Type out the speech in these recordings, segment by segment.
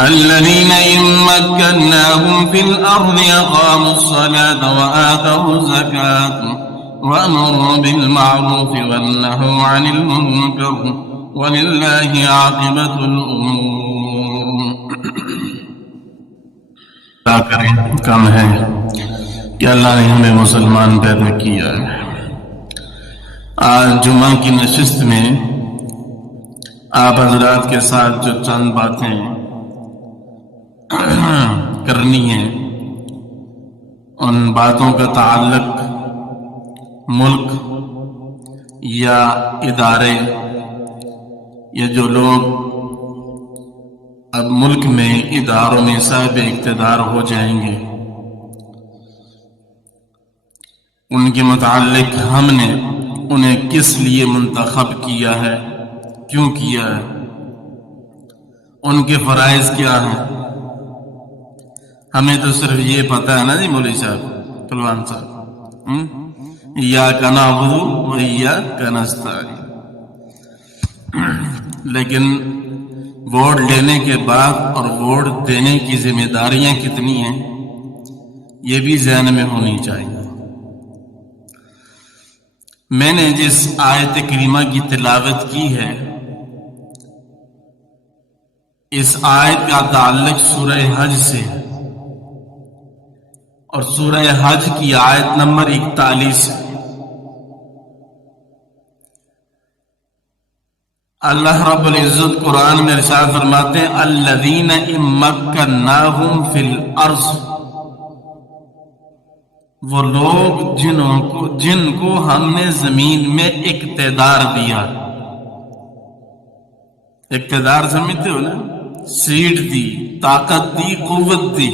الذين إن مكناهم في الأرض أقاموا الصلاة وآتوا الزكاة وأمروا بالمعروف ونهوا عن المنكر ولله عاقبة الأمور. کیا کریں، کم ہے کہ اللہ نے ہمیں مسلمان پیدا کیا ہے۔ آج جمعہ کی نشست میں آپ حضرات کے ساتھ جو چند باتیں کرنی ہیں، ان باتوں کا تعلق ملک یا ادارے یا جو لوگ اب ملک میں اداروں میں صاحب اقتدار ہو جائیں گے، ان کے متعلق ہم نے انہیں کس لیے منتخب کیا ہے، کیوں کیا ہے، ان کے فرائض کیا ہیں۔ ہمیں تو صرف یہ پتہ ہے نا جی مولوی صاحب، پلوان صاحب، ایاک نعبد و ایاک نستعین، لیکن ووٹ لینے کے بعد اور ووٹ دینے کی ذمہ داریاں کتنی ہیں یہ بھی ذہن میں ہونی چاہیے۔ میں نے جس آیت کریمہ کی تلاوت کی ہے، اس آیت کا تعلق سورہ حج سے ہے، اور سورہ حج کی آیت نمبر 41 ہے۔ اللہ رب العزت قرآن میں ارشاد فرماتے ہیں الذین ان مکناہم فی الارض، وہ لوگ جن کو ہم نے زمین میں اقتدار دیا۔ اقتدار سمجھتے ہو نا، سیٹ دی، طاقت دی، قوت دی،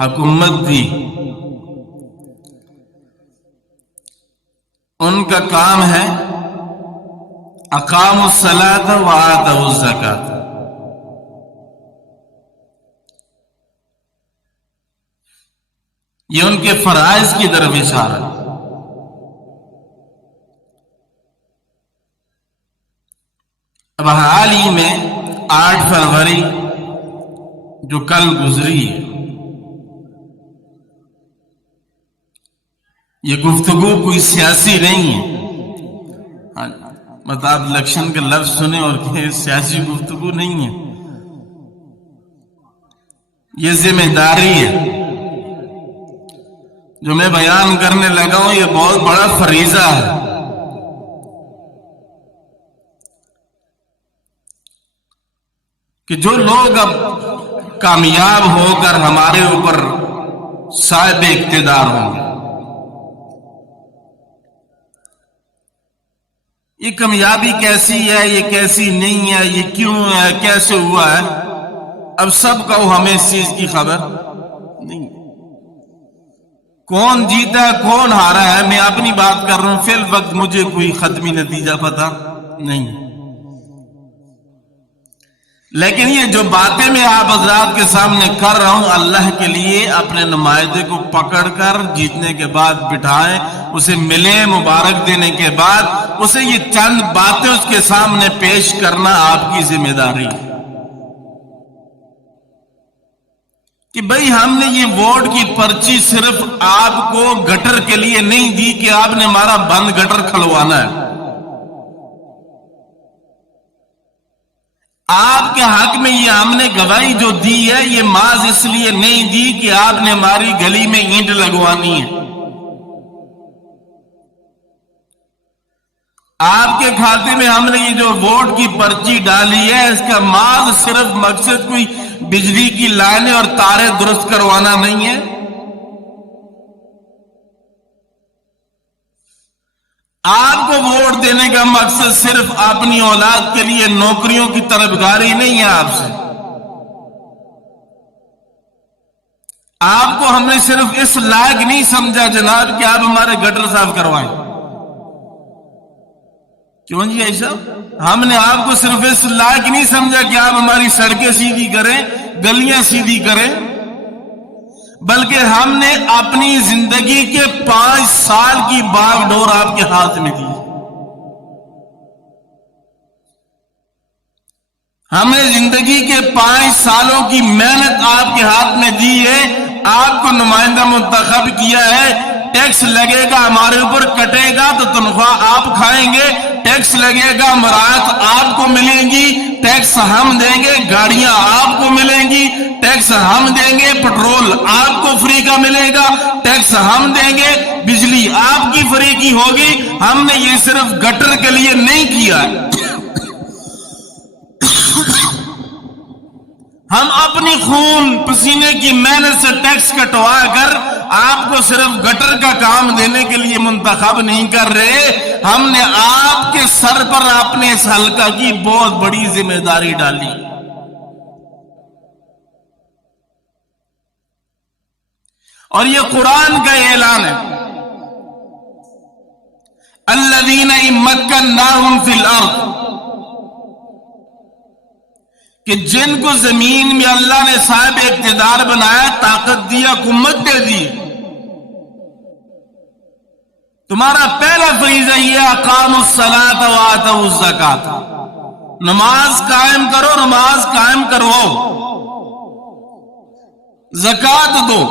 حکومت دی۔ ان کا کام ہے اقاموا الصلاۃ وآتوا الزکاۃ، یہ ان کے فرائض کی طرف اشارہ ہے۔ اب حال ہی میں 8 فروری جو کل گزری ہے، یہ گفتگو کوئی سیاسی نہیں ہے۔ مطلب الیکشن کا لفظ سنے اور کہ سیاسی گفتگو نہیں ہے، یہ ذمہ داری ہے جو میں بیان کرنے لگا ہوں۔ یہ بہت بڑا فریضہ ہے کہ جو لوگ اب کامیاب ہو کر ہمارے اوپر صاحب اقتدار ہوں گے، یہ کامیابی کیسی ہے، یہ کیسی نہیں ہے، یہ کیوں ہے، کیسے ہوا ہے، اب سب کو ہمیں اس چیز کی خبر نہیں۔ کون جیتا کون ہارا ہے، میں اپنی بات کر رہا ہوں، فی الوقت مجھے کوئی ختمی نتیجہ پتہ نہیں۔ لیکن یہ جو باتیں میں آپ حضرات کے سامنے کر رہا ہوں، اللہ کے لیے اپنے نمائندے کو پکڑ کر جیتنے کے بعد بٹھائیں، اسے ملیں، مبارک دینے کے بعد اسے یہ چند باتیں اس کے سامنے پیش کرنا آپ کی ذمہ داری ہے کہ بھئی ہم نے یہ ووٹ کی پرچی صرف آپ کو گٹر کے لیے نہیں دی کہ آپ نے ہمارا بند گٹر کھلوانا ہے، آپ کے حق میں یہ ہم نے گواہی جو دی ہے یہ محض اس لیے نہیں دی کہ آپ نے ہماری گلی میں اینٹ لگوانی ہے۔ آپ کے کھاتے میں ہم نے یہ جو ووٹ کی پرچی ڈالی ہے، اس کا محض صرف مقصد کوئی بجلی کی لائنیں اور تارے درست کروانا نہیں ہے۔ آپ کو ووٹ دینے کا مقصد صرف اپنی اولاد کے لیے نوکریوں کی طلبگاری نہیں ہے آپ سے۔ آپ کو ہم نے صرف اس لائق نہیں سمجھا جناب کہ آپ ہمارے گٹر صاف کروائیں۔ کیوں جی ایسا؟ ہم نے آپ کو صرف اس لائق نہیں سمجھا کہ آپ ہماری سڑکیں سیدھی کریں، گلیاں سیدھی کریں، بلکہ ہم نے اپنی زندگی کے 5 سال کی باغ ڈور آپ کے ہاتھ میں دی۔ ہم نے زندگی کے 5 سالوں کی محنت آپ کے ہاتھ میں دی ہے، آپ کو نمائندہ منتخب کیا ہے، ٹیکس لگے گا ہمارے اوپر، کٹے گا تو تنخواہ آپ کھائیں گے، ٹیکس لگے گا مراعات آپ کو ملیں گی، ٹیکس ہم دیں گے، گاڑیاں آپ کو ملیں گی، ٹیکس ہم دیں گے، پٹرول آپ کو فری کا ملے گا، ٹیکس ہم دیں گے، بجلی آپ کی فری کی ہوگی۔ ہم نے یہ صرف گٹر کے لیے نہیں کیا، ہم اپنی خون پسینے کی محنت سے ٹیکس کٹوا کر آپ کو صرف گٹر کا کام دینے کے لیے منتخب نہیں کر رہے، ہم نے آپ کے سر پر اپنے اس حلقہ کی بہت بڑی ذمہ داری ڈالی۔ اور یہ قرآن کا اعلان ہے، الذین ان مکناہم فی الارض، کہ جن کو زمین میں اللہ نے صاحب اقتدار بنایا، طاقت دی، حکومت دے دی، تمہارا پہلا فریضہ یہ اقاموا الصلاۃ وآتوا الزکاۃ، نماز قائم کرو، نماز قائم کرواؤ، زکات دو۔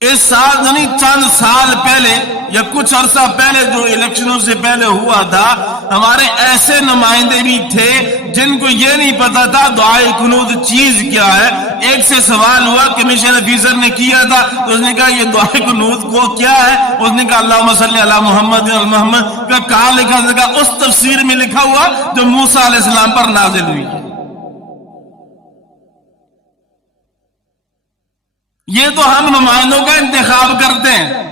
اس سال یعنی چند سال پہلے یا کچھ عرصہ پہلے جو الیکشنوں سے پہلے ہوا تھا، ہمارے ایسے نمائندے بھی تھے جن کو یہ نہیں پتا تھا دعائے قنوت چیز کیا ہے۔ ایک سے سوال ہوا، کمیشن افیسر نے کیا تھا تو اس نے کہا یہ دعائے قنوت کو کیا ہے؟ اس نے کہا اللہم صلی علی محمد و محمد کا کہاں لکھا؟ اس نے کہا اس تفسیر میں لکھا ہوا جو موسیٰ علیہ السلام پر نازل ہوئی۔ یہ تو ہم نمائندوں کا انتخاب کرتے ہیں۔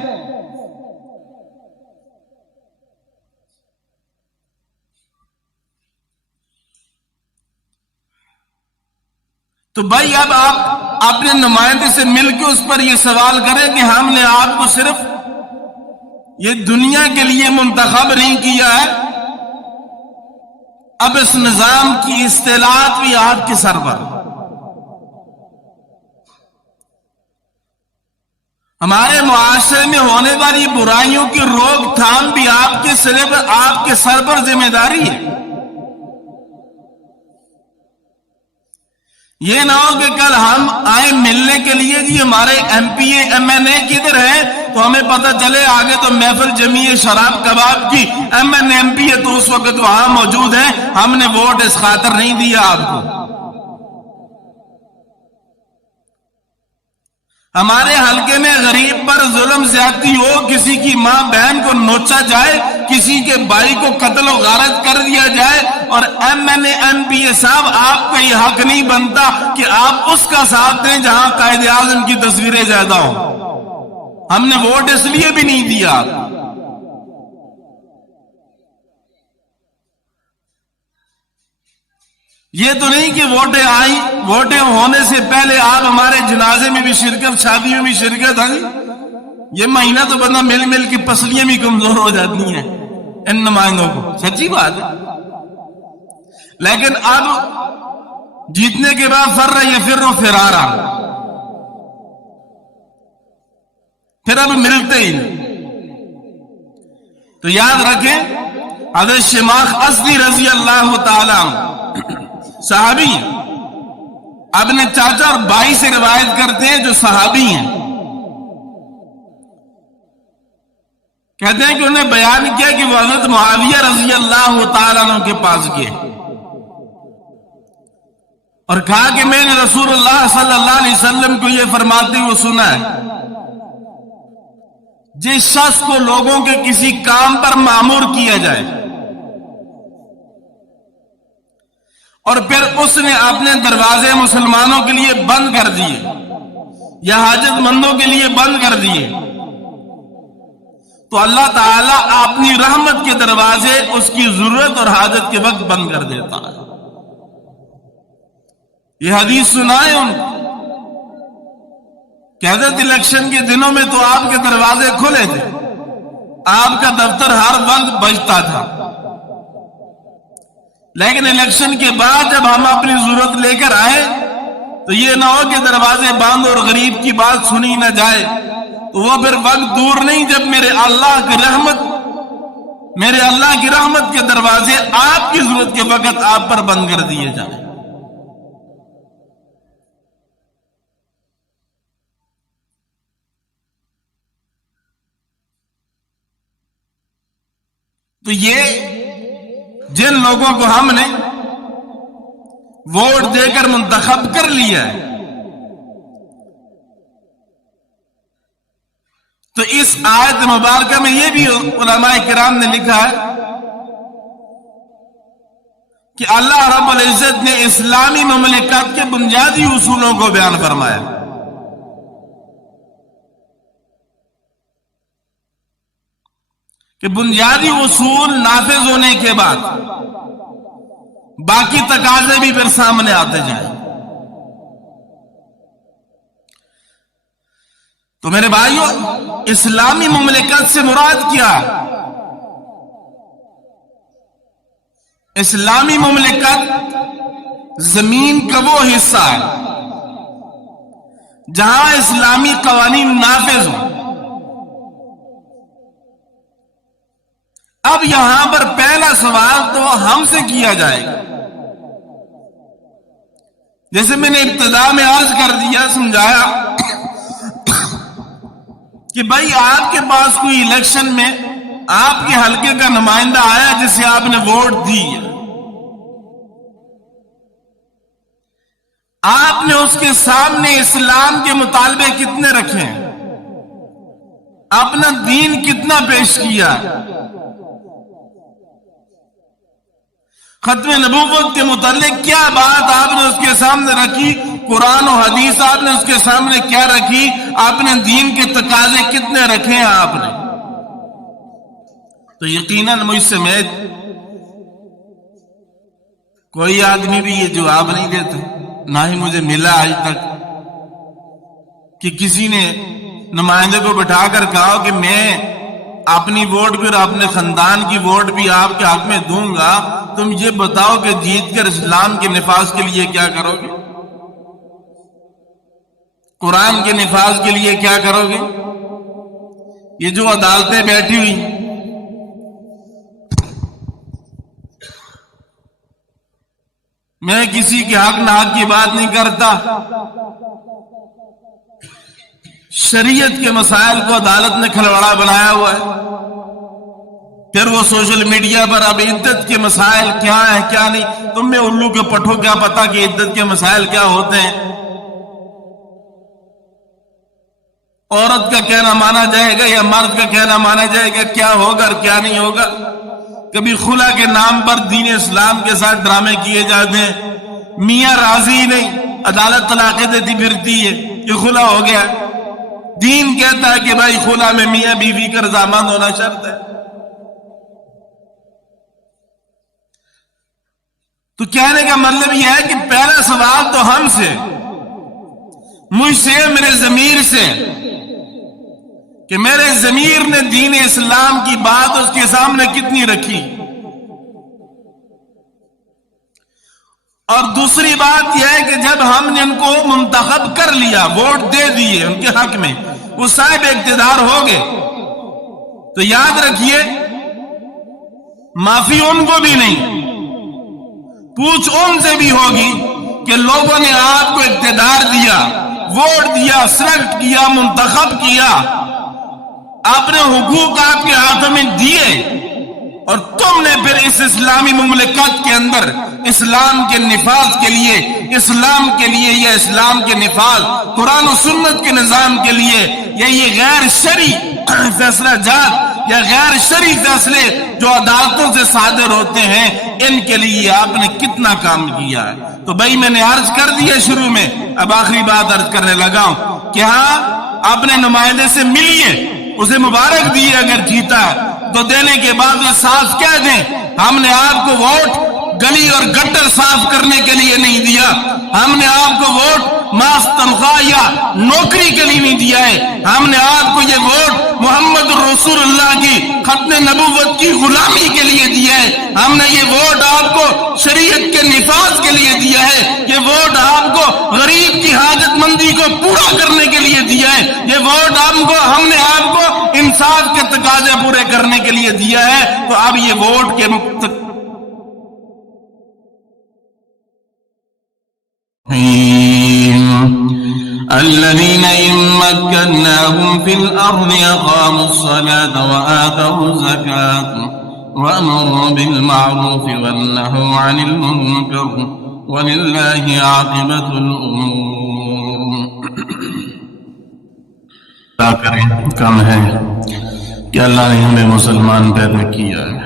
تو بھائی اب آپ اپنے نمائندے سے مل کے اس پر یہ سوال کریں کہ ہم نے آپ کو صرف یہ دنیا کے لیے منتخب نہیں کیا ہے، اب اس نظام کی اصطلاحات بھی آپ کے سر پر، ہمارے معاشرے میں ہونے والی برائیوں کی روک تھام بھی آپ کے سر پر ذمہ داری ہے۔ یہ نہ ہو کہ کل ہم آئے ملنے کے لیے، جی ہمارے M P A M N A کدھر ہے، تو ہمیں پتہ چلے آگے تو محفل جمیع شراب کباب کی ایم این ایم پی اے تو اس وقت وہاں موجود ہیں، ہم نے ووٹ اس خاطر نہیں دیا آپ کو۔ ہمارے حلقے میں غریب پر ظلم زیادتی ہو، کسی کی ماں بہن کو نوچا جائے، کسی کے بھائی کو قتل و غارت کر دیا جائے، اور M N A M P A صاحب آپ کا یہ حق نہیں بنتا کہ آپ اس کا ساتھ دیں جہاں قائد اعظم کی تصویریں زیادہ ہوں۔ ہم نے ووٹ اس لیے بھی نہیں دیا۔ یہ تو نہیں کہ ووٹیں آئیں، ووٹیں ہونے سے پہلے آپ ہمارے جنازے میں بھی شرکت، شادی میں بھی شرکت ہے۔ یہ مہینہ تو بندہ مل مل کی پسلیاں بھی کمزور ہو جاتی ہیں ان نمائندوں کو، سچی بات ہے۔ لیکن اب جیتنے کے بعد فر یفر فرارا، پھر اب ملتے ہی نہیں۔ تو یاد رکھیں حضرت شماخ ازدی رضی اللہ تعالی صحابی اپنے چاچا اور بھائی سے روایت کرتے ہیں جو صحابی ہیں، کہتے ہیں کہ انہیں بیان کیا کہ وہ حضرت معاویہ رضی اللہ تعالیٰ عنہ کے پاس گئے اور کہا کہ میں نے رسول اللہ صلی اللہ علیہ وسلم کو یہ فرماتے ہوئے سنا ہے، جس شخص کو لوگوں کے کسی کام پر مامور کیا جائے اور پھر اس نے اپنے دروازے مسلمانوں کے لیے بند کر دیے یا حاجت مندوں کے لیے بند کر دیے، تو اللہ تعالیٰ اپنی رحمت کے دروازے اس کی ضرورت اور حاجت کے وقت بند کر دیتا ہے۔ یہ حدیث سنائے ان کو، کہتے تھے الیکشن کے دنوں میں تو آپ کے دروازے کھلے تھے، آپ کا دفتر ہر وقت بجتا تھا، لیکن الیکشن کے بعد جب ہم اپنی ضرورت لے کر آئے تو یہ نہ ہو کہ دروازے بند اور غریب کی بات سنی نہ جائے، تو وہ پھر وقت دور نہیں جب میرے اللہ کی رحمت میرے اللہ کی رحمت کے دروازے آپ کی ضرورت کے وقت آپ پر بند کر دیے جائیں۔ تو یہ جن لوگوں کو ہم نے ووٹ دے کر منتخب کر لیا ہے، تو اس آیت مبارکہ میں یہ بھی علماء کرام نے لکھا ہے کہ اللہ رب العزت نے اسلامی مملکت کے بنیادی اصولوں کو بیان فرمایا۔ کہ بنیادی اصول نافذ ہونے کے بعد باقی تقاضے بھی پھر سامنے آتے جائیں۔ تو میرے بھائیوں، اسلامی مملکت سے مراد کیا؟ اسلامی مملکت زمین کا وہ حصہ ہے جہاں اسلامی قوانین نافذ ہوں۔ اب یہاں پر پہلا سوال تو ہم سے کیا جائے گا، جیسے میں نے ابتدا میں عرض کر دیا، سمجھایا کہ بھائی آپ کے پاس کوئی الیکشن میں آپ کے حلقے کا نمائندہ آیا جسے آپ نے ووٹ دی، آپ نے اس کے سامنے اسلام کے مطالبے کتنے رکھے ہیں، اپنا دین کتنا پیش کیا، ختم نبوت کے متعلق کیا بات آپ نے اس کے سامنے رکھی، قرآن و حدیث آپ نے اس کے سامنے کیا رکھی، آپ نے دین کے تقاضے کتنے رکھے ہیں آپ نے۔ تو یقیناً مجھ سے میں کوئی آدمی بھی یہ جواب نہیں دیتا، نہ ہی مجھے ملا آج تک کہ کسی نے نمائندے کو بٹھا کر کہا کہ میں اپنی ووٹ بھی اور اپنے خاندان کی ووٹ بھی آپ کے حق میں دوں گا، تم یہ بتاؤ کہ جیت کر اسلام کے نفاذ کے لیے کیا کرو گے، قرآن کے نفاذ کے لیے کیا کرو گے۔ یہ جو عدالتیں بیٹھی ہوئی، میں کسی کے حق نہ حق کی بات نہیں کرتا، شریعت کے مسائل کو عدالت نے کھلواڑا بنایا ہوا ہے، پھر وہ سوشل میڈیا پر اب عدت کے مسائل کیا ہیں کیا نہیں، تم میں الو کے پٹھوں کیا پتا کہ عدت کے مسائل کیا ہوتے ہیں، عورت کا کہنا مانا جائے گا یا مرد کا کہنا مانا جائے گا، کیا ہوگا اور کیا نہیں ہوگا۔ کبھی خلا کے نام پر دین اسلام کے ساتھ ڈرامے کیے جاتے ہیں، میاں راضی نہیں، عدالت طلاقیں دیتی پھرتی ہے کہ خلا ہو گیا، دین کہتا ہے کہ بھائی خلا میں میاں بیوی کا رضامند ہونا شرط ہے۔ تو کہنے کا مطلب یہ ہے کہ پہلا سوال تو ہم سے، مجھ سے، میرے ضمیر سے، کہ میرے ضمیر نے دین اسلام کی بات اس کے سامنے کتنی رکھی، اور دوسری بات یہ ہے کہ جب ہم نے ان کو منتخب کر لیا، ووٹ دے دیے ان کے حق میں، وہ صاحب اقتدار ہو گئے، تو یاد رکھیے معافی ان کو بھی نہیں، پوچھ ان سے بھی ہوگی کہ لوگوں نے آپ کو اقتدار دیا، ووٹ دیا، سلیکٹ کیا، منتخب کیا، اپنے حقوق آپ کے ہاتھوں میں دیے، اور تم نے پھر اس اسلامی مملکت کے اندر اسلام کے نفاذ کے لیے، اسلام کے لیے یا اسلام کے نفاذ، قرآن و سنت کے نظام کے لیے، یا یہ غیر شرعی فیصلہ جات یا غیر شرعی فیصلے جو عدالتوں سے صادر ہوتے ہیں، ان کے لیے آپ نے کتنا کام کیا ہے۔ تو بھائی میں نے عرض کر دیا شروع میں، اب آخری بات عرض کرنے لگا ہوں کہ ہاں اپنے نمائندے سے ملیے، اسے مبارک دیے، اگر جیتا تو دینے کے بعد یہ صاف کہہ دیں ہم نے آپ کو ووٹ گلی اور گٹر صاف کرنے کے لیے نہیں دیا، ہم نے آپ کو ووٹ معاف تنخواہ یا نوکری کے لیے نہیں دیا ہے، ہم نے آپ کو یہ ووٹ محمد رسول اللہ کی ختم نبوت کی غلامی کے لیے دیا ہے، ہم نے یہ ووٹ آپ کو شریعت کے نفاذ کے لیے دیا ہے، یہ ووٹ آپ کو غریب کی حاجت مندی کو پورا کرنے کے لیے دیا ہے، یہ ووٹ ہم نے آپ کو انصاف کے تقاضے پورے کرنے کے لیے دیا ہے، تو اب یہ ووٹ کے الذين إن مكناهم في الأرض أقاموا الصلاة وآتوا الزكاة وأمروا بالمعروف ونهوا عن المنكر ولله عاقبة الأمور. کیا کریں، کم ہے کہ اللہ نے ہمیں مسلمان پیدا کیا ہے.